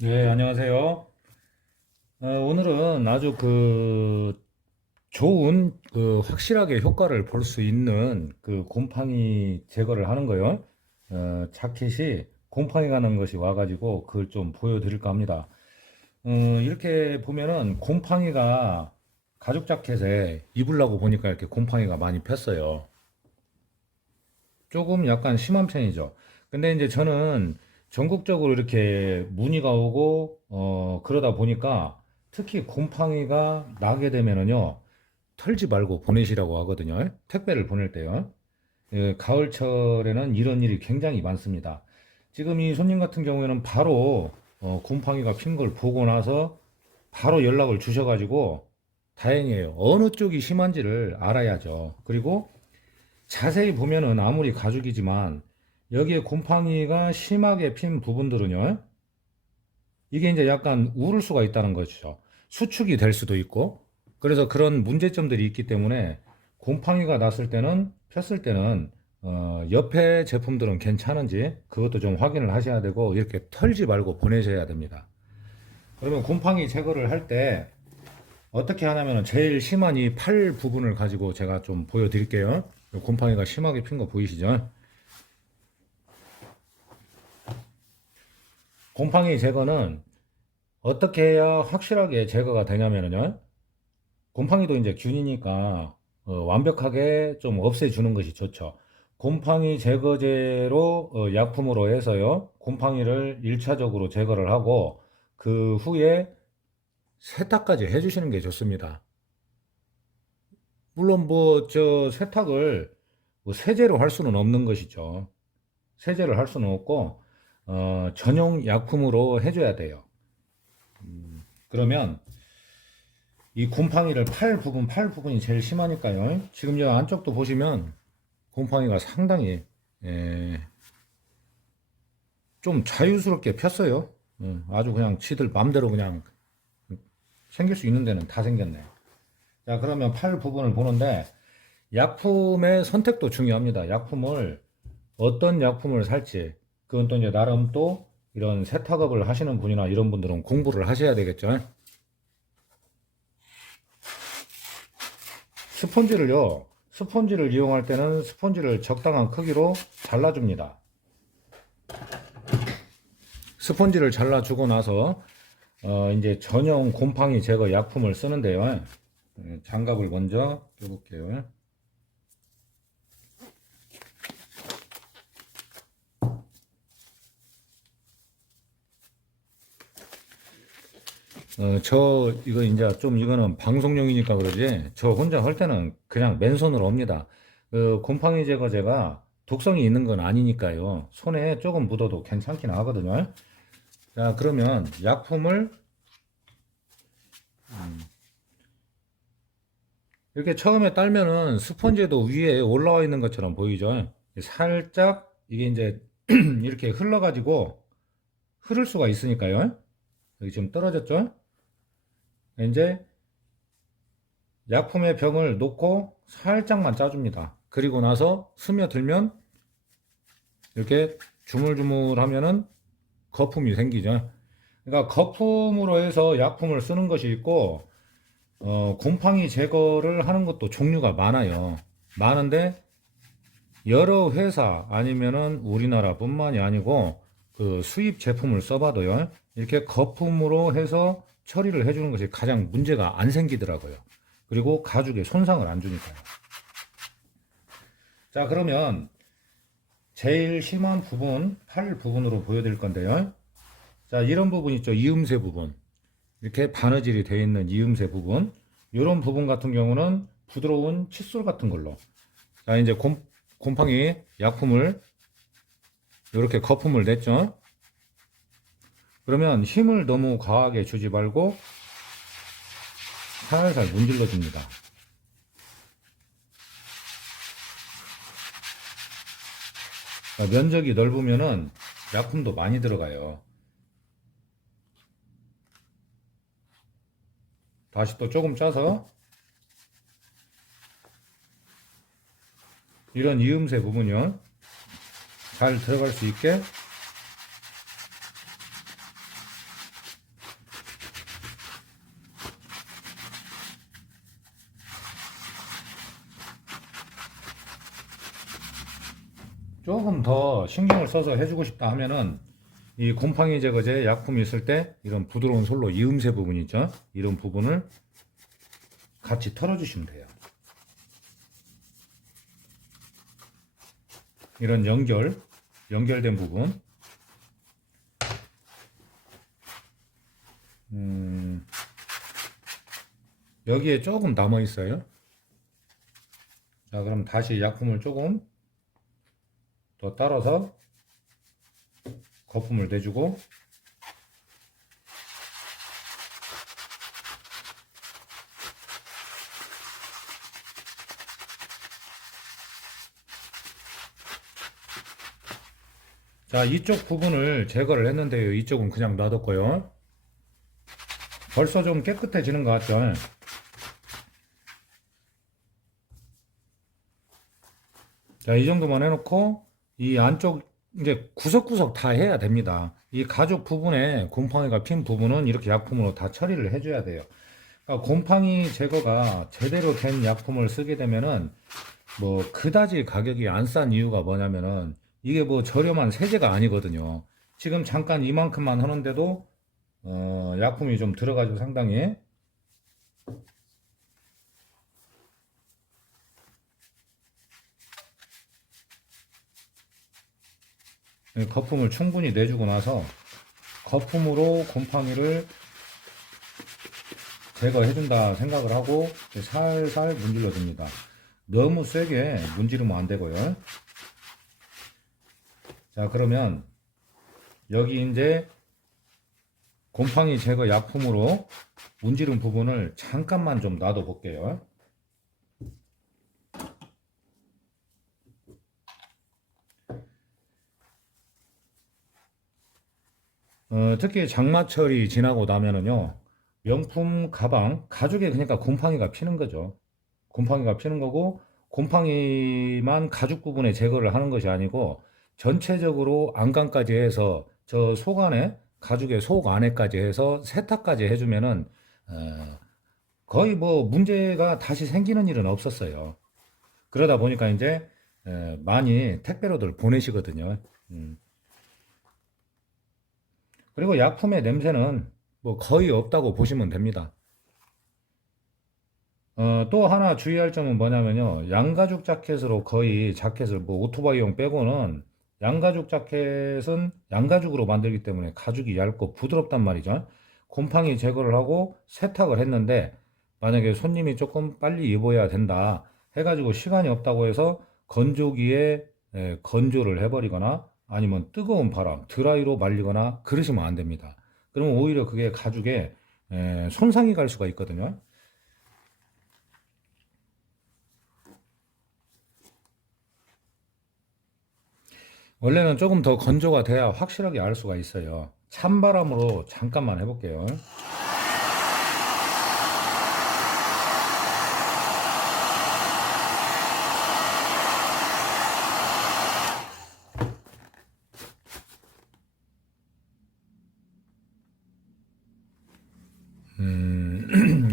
네, 안녕하세요. 오늘은 아주 좋은 확실하게 효과를 볼 수 있는 곰팡이 제거를 하는 거요. 자켓이 곰팡이가 난 것이 와가지고 그걸 좀 보여드릴까 합니다. 이렇게 보면은 곰팡이가 가죽 자켓에 입으려고 보니까 이렇게 곰팡이가 많이 폈어요. 조금 약간 심한 편이죠. 근데 이제 저는 전국적으로 이렇게 문의가 오고, 그러다 보니까 특히 곰팡이가 나게 되면은요, 털지 말고 보내시라고 하거든요. 택배를 보낼 때요. 가을철에는 이런 일이 굉장히 많습니다. 지금 이 손님 같은 경우에는 바로 곰팡이가 핀 걸 보고 나서 바로 연락을 주셔가지고 다행이에요. 어느 쪽이 심한지를 알아야죠. 그리고 자세히 보면은 아무리 가죽이지만 여기에 곰팡이가 심하게 핀 부분들은요, 이게 이제 약간 우를 수가 있다는 것이죠. 수축이 될 수도 있고, 그래서 그런 문제점들이 있기 때문에 곰팡이가 났을 때는, 폈을 때는, 옆에 제품들은 괜찮은지 그것도 좀 확인을 하셔야 되고, 이렇게 털지 말고 보내셔야 됩니다. 그러면 곰팡이 제거를 할 때 어떻게 하냐면 제일 심한 이 팔 부분을 가지고 제가 좀 보여드릴게요. 곰팡이가 심하게 핀 거 보이시죠? 곰팡이 제거는 어떻게 해야 확실하게 제거가 되냐면요. 곰팡이도 이제 균이니까 완벽하게 좀 없애주는 것이 좋죠. 곰팡이 제거제로 약품으로 해서요. 곰팡이를 1차적으로 제거를 하고 그 후에 세탁까지 해주시는 게 좋습니다. 물론 뭐 저 세탁을 뭐 세제로 할 수는 없는 것이죠. 세제를 할 수는 없고 전용 약품으로 해줘야 돼요. 그러면 이 곰팡이를 팔 부분이 제일 심하니까요. 지금 저 안쪽도 보시면 곰팡이가 상당히 예, 좀 자유스럽게 폈어요. 아주 그냥 지들 맘대로 그냥 생길 수 있는 데는 다 생겼네. 자, 그러면 팔 부분을 보는데 약품의 선택도 중요합니다. 약품을 어떤 약품을 살지 그건 또 이제 나름 또 이런 세탁업을 하시는 분이나 이런 분들은 공부를 하셔야 되겠죠. 스펀지를 이용할 때는 스펀지를 적당한 크기로 잘라줍니다. 스펀지를 잘라주고 나서 이제 전용 곰팡이 제거 약품을 쓰는데요. 장갑을 먼저 껴볼게요. 이거 이제 좀 이거는 방송용이니까 그러지. 저 혼자 할 때는 그냥 맨손으로 합니다. 곰팡이 제거제가 독성이 있는 건 아니니까요. 손에 조금 묻어도 괜찮긴 하거든요. 자, 그러면 약품을 이렇게 처음에 딸면은 스펀지도 위에 올라와 있는 것처럼 보이죠? 살짝 이게 이제 이렇게 흘러가지고 흐를 수가 있으니까요. 여기 지금 떨어졌죠? 이제 약품의 병을 놓고 살짝만 짜줍니다. 그리고 나서 스며들면 이렇게 주물주물 하면은 거품이 생기죠. 그러니까 거품으로 해서 약품을 쓰는 것이 있고, 곰팡이 제거를 하는 것도 종류가 많아요. 많은데 여러 회사 아니면은 우리나라뿐만이 아니고 그 수입 제품을 써봐도요. 이렇게 거품으로 해서 처리를 해주는 것이 가장 문제가 안 생기더라고요. 그리고 가죽에 손상을 안 주니까요. 자, 그러면 제일 심한 부분, 팔 부분으로 보여드릴 건데요. 자, 이런 부분 있죠. 이음새 부분. 이렇게 바느질이 되어 있는 이음새 부분. 이런 부분 같은 경우는 부드러운 칫솔 같은 걸로. 자, 이제 곰팡이 약품을 이렇게 거품을 냈죠. 그러면 힘을 너무 과하게 주지 말고 살살 문질러 줍니다. 면적이 넓으면은 약품도 많이 들어가요. 다시 또 조금 짜서 이런 이음새 부분이요. 잘 들어갈 수 있게 조금 더 신경을 써서 해주고 싶다 하면은 이 곰팡이 제거제 약품이 있을 때 이런 부드러운 솔로 이음새 부분 있죠? 이런 부분을 같이 털어주시면 돼요. 이런 연결된 부분. 여기에 조금 남아 있어요. 자, 그럼 다시 약품을 조금 더 따라서 거품을 내주고, 자, 이쪽 부분을 제거를 했는데요. 이쪽은 그냥 놔뒀고요. 벌써 좀 깨끗해지는 것 같죠? 자, 이 정도만 해놓고 이 안쪽 이제 구석구석 다 해야 됩니다. 이 가죽 부분에 곰팡이가 핀 부분은 이렇게 약품으로 다 처리를 해줘야 돼요. 그러니까 곰팡이 제거가 제대로 된 약품을 쓰게 되면은 뭐 그다지 가격이 안 싼 이유가 뭐냐면은 이게 뭐 저렴한 세제가 아니거든요. 지금 잠깐 이만큼만 하는데도 약품이 좀 들어가지고 상당히 거품을 충분히 내주고 나서 거품으로 곰팡이를 제거해준다 생각을 하고 살살 문질러 줍니다. 너무 세게 문지르면 안 되고요. 자, 그러면 여기 이제 곰팡이 제거 약품으로 문지른 부분을 잠깐만 좀 놔둬 볼게요. 특히 장마철이 지나고 나면은요, 명품 가방, 가죽에 그러니까 곰팡이가 피는 거죠. 곰팡이가 피는 거고, 곰팡이만 가죽 부분에 제거를 하는 것이 아니고, 전체적으로 안감까지 해서 저 속 안에, 가죽의 속 안에까지 해서 세탁까지 해주면은, 거의 뭐 문제가 다시 생기는 일은 없었어요. 그러다 보니까 이제, 많이 택배로들 보내시거든요. 그리고 약품의 냄새는 뭐 거의 없다고 보시면 됩니다. 또 하나 주의할 점은 뭐냐면요. 양가죽 자켓으로 거의 자켓을 뭐 오토바이용 빼고는 양가죽 자켓은 양가죽으로 만들기 때문에 가죽이 얇고 부드럽단 말이죠. 곰팡이 제거를 하고 세탁을 했는데 만약에 손님이 조금 빨리 입어야 된다 해가지고 시간이 없다고 해서 건조기에 건조를 해버리거나 아니면 뜨거운 바람, 드라이로 말리거나 그러시면 안 됩니다. 그러면 오히려 그게 가죽에 손상이 갈 수가 있거든요. 원래는 조금 더 건조가 돼야 확실하게 알 수가 있어요. 찬바람으로 잠깐만 해볼게요.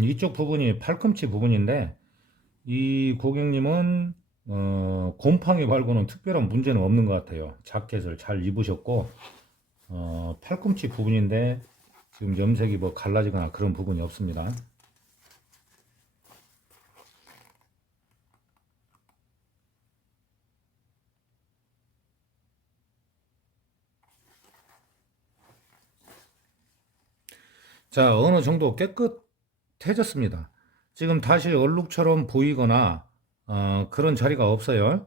이쪽 부분이 팔꿈치 부분인데 이 고객님은 곰팡이 말고는 특별한 문제는 없는 것 같아요. 자켓을 잘 입으셨고 팔꿈치 부분인데 지금 염색이 뭐 갈라지거나 그런 부분이 없습니다. 자, 어느 정도 깨끗해졌습니다. 지금 다시 얼룩처럼 보이거나 그런 자리가 없어요.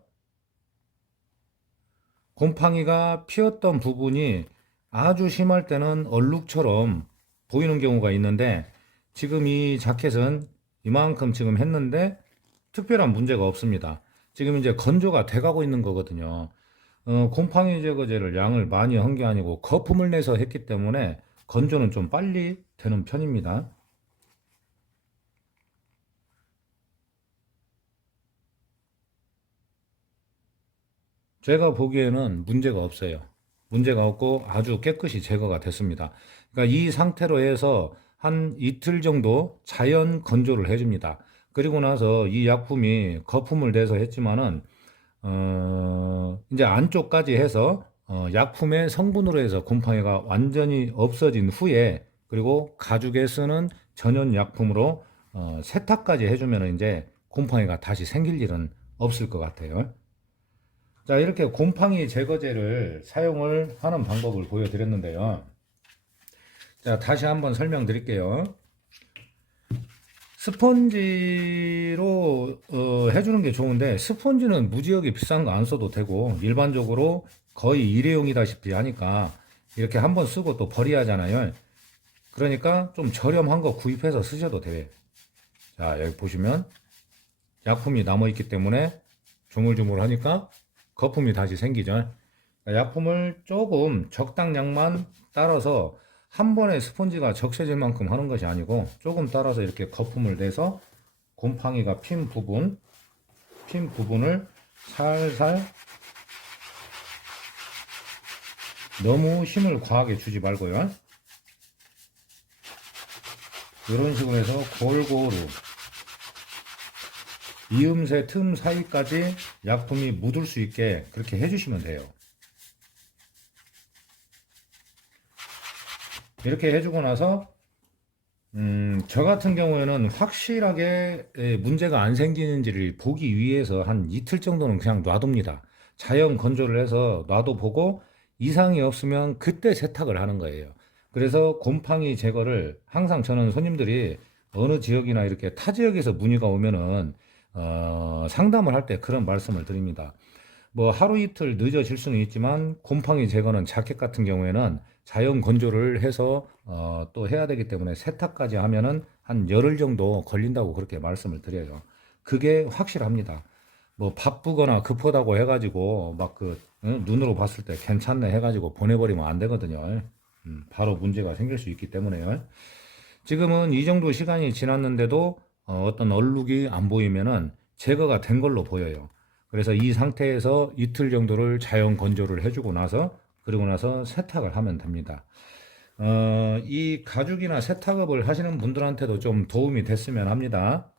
곰팡이가 피었던 부분이 아주 심할 때는 얼룩처럼 보이는 경우가 있는데 지금 이 자켓은 이만큼 지금 했는데 특별한 문제가 없습니다. 지금 이제 건조가 돼가고 있는 거거든요. 곰팡이 제거제를 양을 많이 한 게 아니고 거품을 내서 했기 때문에 건조는 좀 빨리 되는 편입니다. 제가 보기에는 문제가 없어요. 문제가 없고 아주 깨끗이 제거가 됐습니다. 그러니까 이 상태로 해서 한 이틀 정도 자연 건조를 해줍니다. 그리고 나서 이 약품이 거품을 내서 했지만은 이제 안쪽까지 해서 약품의 성분으로 해서 곰팡이가 완전히 없어진 후에 그리고 가죽에 쓰는 전용 약품으로 세탁까지 해주면 이제 곰팡이가 다시 생길 일은 없을 것 같아요. 자, 이렇게 곰팡이 제거제를 사용을 하는 방법을 보여드렸는데요. 자, 다시 한번 설명드릴게요. 스펀지로 해주는 게 좋은데 스펀지는 무지하게 비싼 거 안 써도 되고 일반적으로 거의 일회용이다시피 하니까 이렇게 한번 쓰고 또 버려야 하잖아요. 그러니까 좀 저렴한 거 구입해서 쓰셔도 돼요. 자, 여기 보시면 약품이 남아있기 때문에 조물조물하니까 거품이 다시 생기죠. 약품을 조금 적당량만 따라서 한 번에 스펀지가 적셔질 만큼 하는 것이 아니고 조금 따라서 이렇게 거품을 내서 곰팡이가 핀 부분을 살살, 너무 힘을 과하게 주지 말고요. 이런 식으로 해서 골고루 이음새 틈 사이까지 약품이 묻을 수 있게 그렇게 해주시면 돼요. 이렇게 해주고 나서 저 같은 경우에는 확실하게 문제가 안 생기는지를 보기 위해서 한 이틀 정도는 그냥 놔둡니다. 자연 건조를 해서 놔둬보고 이상이 없으면 그때 세탁을 하는 거예요. 그래서 곰팡이 제거를 항상 저는 손님들이 어느 지역이나 이렇게 타 지역에서 문의가 오면은 상담을 할 때 그런 말씀을 드립니다. 뭐 하루 이틀 늦어질 수는 있지만 곰팡이 제거는 자켓 같은 경우에는 자연 건조를 해서 또 해야 되기 때문에 세탁까지 하면은 한 열흘 정도 걸린다고 그렇게 말씀을 드려요. 그게 확실합니다. 뭐 바쁘거나 급하다고 해가지고 막 눈으로 봤을 때 괜찮네 해가지고 보내버리면 안 되거든요. 바로 문제가 생길 수 있기 때문에요. 지금은 이 정도 시간이 지났는데도 어떤 얼룩이 안 보이면은 제거가 된 걸로 보여요. 그래서 이 상태에서 이틀 정도를 자연 건조를 해주고 나서 그리고 나서 세탁을 하면 됩니다. 이 가죽이나 세탁업을 하시는 분들한테도 좀 도움이 됐으면 합니다.